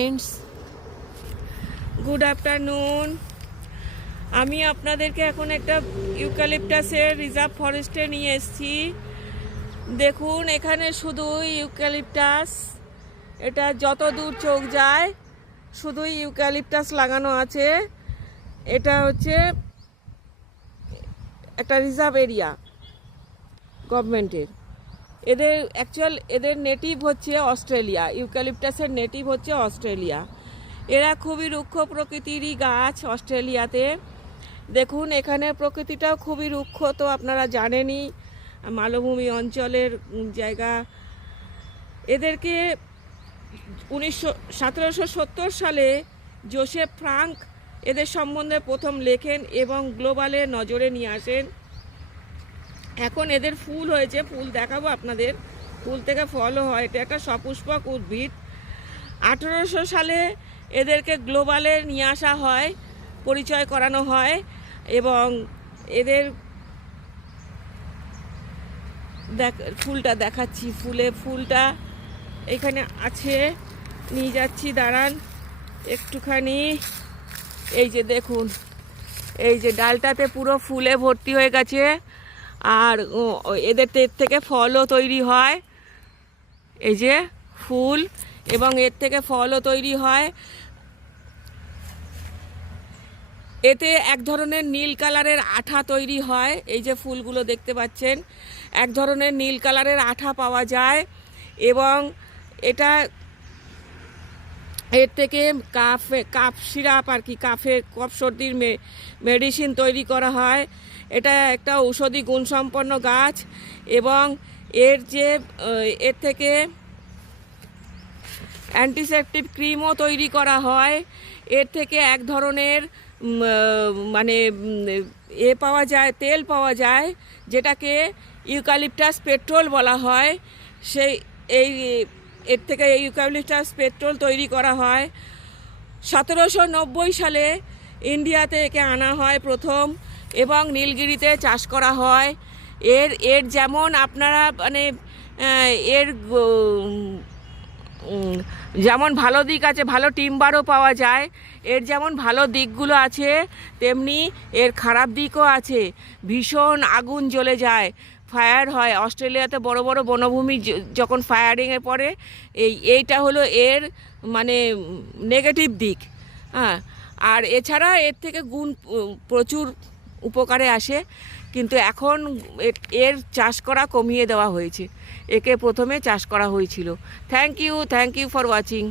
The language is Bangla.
Friends, good afternoon. আমি আপনাদেরকে এখন একটা ইউক্যালিপটাসের রিজার্ভ ফরেস্টে নিয়ে এসেছি। দেখুন, এখানে শুধু ইউক্যালিপটাস, এটা যত দূর চোখ যায় শুধুই ইউক্যালিপটাস লাগানো আছে। এটা হচ্ছে একটা রিজার্ভ এরিয়া গভর্নমেন্টের। এদের নেটিভ হচ্ছে অস্ট্রেলিয়া। ইউক্যালিপটাসের নেটিভ হচ্ছে অস্ট্রেলিয়া। এরা খুবই রুক্ষ প্রকৃতিরই গাছ অস্ট্রেলিয়াতে। দেখুন, এখানে প্রকৃতিটাও খুবই রুক্ষ, তো আপনারা জানেনই, মালভূমি অঞ্চলের জায়গা। এদেরকে 1770 সালে জোসেফ ফ্রাঙ্ক এদের সম্বন্ধে প্রথম লেখেন এবং গ্লোবালে নজরে নিয়ে আসেন। এখন এদের ফুল হয়েছে, ফুল দেখাবো আপনাদের। ফুল থেকে ফলও হয়, এটা একটা সপুষ্পক উদ্ভিদ। 1800 সালে এদেরকে গ্লোবালে নিয়ে আসা হয়, পরিচয় করানো হয় এবং এদের ফুলটা দেখাচ্ছি। ফুলটা এখানে আছে, নিয়ে যাচ্ছি, দাঁড়ান একটুখানি। এই যে দেখুন, এই যে ডালটাতে পুরো ফুলে ভর্তি হয়ে গেছে, আর এদের থেকে ফলও তৈরি হয়। এই যে ফুল, এবং এর থেকে ফলও তৈরি হয়। এতে এক ধরনের নীল কালারের আঠা তৈরি হয়। এই যে ফুলগুলো দেখতে পাচ্ছেন, এক ধরনের নীল কালারের আঠা পাওয়া যায় এবং এটা এর থেকে কাফ সিরাপ আর কি, কফ সর্দির মেডিসিন তৈরি করা হয়। এটা একটা ঔষধি গুণসম্পন্ন গাছ এবং এর থেকে অ্যান্টিসেপটিক ক্রিমও তৈরি করা হয়। এর থেকে এক ধরনের মানে পাওয়া যায়, তেল পাওয়া যায়, যেটাকে ইউক্যালিপটাস পেট্রোল বলা হয়। এর থেকে ইউক্যালিপটাস পেট্রোল তৈরি করা হয়। 1790 সালে ইন্ডিয়াতে একে আনা হয় প্রথম এবং নীলগিরিতে চাষ করা হয়। এর যেমন আপনারা মানে এর যেমন ভালো দিক আছে, ভালো টিম্বারও পাওয়া যায়। এর যেমন ভালো দিকগুলো আছে, তেমনি এর খারাপ দিকও আছে। ভীষণ আগুন জ্বলে যায়, ফায়ার হয়। অস্ট্রেলিয়াতে বড় বড় বনভূমি যখন ফায়ারিংয়ে পড়ে, এইটা হলো এর মানে নেগেটিভ দিক। হ্যাঁ, আর এছাড়া এর থেকে গুণ প্রচুর উপকারে আসে, কিন্তু এখন এর চাষ করা কমিয়ে দেওয়া হয়েছে। একে প্রথমে চাষ করা হয়েছিল। Thank you for watching.